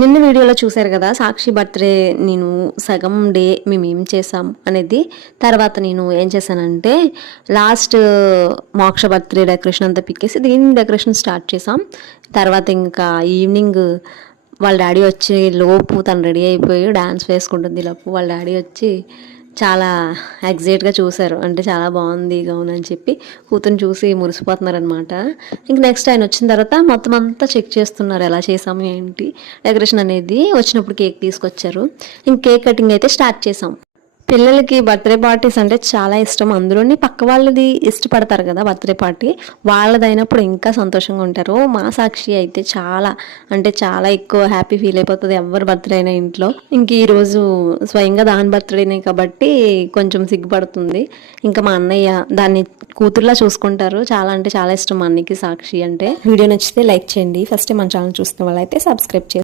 నిన్న వీడియోలో చూశారు కదా సాక్షి బర్త్డే నేను సగం డే మేము ఏం చేసాం అనేది. తర్వాత నేను ఏం చేశానంటే లాస్ట్ మోక్ష బర్త్డే డెకరేషన్ అంతా పిక్కేసి దీని డెకరేషన్ స్టార్ట్ చేసాం తర్వాత ఇంకా ఈవినింగ్ వాళ్ళ డాడీ వచ్చి లోపు తను రెడీ అయిపోయి డ్యాన్స్ వేసుకుంటుంది. లోపు వాళ్ళ డాడీ వచ్చి చాలా ఎగ్జైట్గా చూశారు. అంటే చాలా బాగుంది గౌన్ అని చెప్పి కూతురు చూసి మురిసిపోతున్నారు అనమాట ఇంక నెక్స్ట్ ఆయన వచ్చిన తర్వాత మొత్తం అంతా చెక్ చేస్తున్నారు. ఎలా చేసాము ఏంటి? డెకరేషన్ అనేది వచ్చినప్పుడు కేక్ తీసుకొచ్చారు. ఇంక కేక్ కటింగ్ అయితే స్టార్ట్ చేసాం. పిల్లలకి బర్త్డే పార్టీస్ అంటే చాలా ఇష్టం. అందులోని పక్క వాళ్ళది ఇష్టపడతారు కదా బర్త్డే పార్టీ. వాళ్ళదైనప్పుడు ఇంకా సంతోషంగా ఉంటారు. మా సాక్షి అయితే చాలా అంటే చాలా ఎక్కువ హ్యాపీ ఫీల్ అయిపోతుంది ఎవరు బర్త్డే అయినా ఇంట్లో. ఇంక ఈరోజు స్వయంగా దాని బర్త్డేనే కాబట్టి కొంచెం సిగ్గుపడుతుంది. ఇంకా మా అన్నయ్య దాన్ని కూతుర్లా చూసుకుంటారు. చాలా అంటే చాలా ఇష్టం మా అన్నయ్యకి సాక్షి అంటే. వీడియో నచ్చితే లైక్ చేయండి. ఫస్ట్ మన ఛానల్ చూస్తున్న వాళ్ళైతే సబ్స్క్రైబ్ చేయండి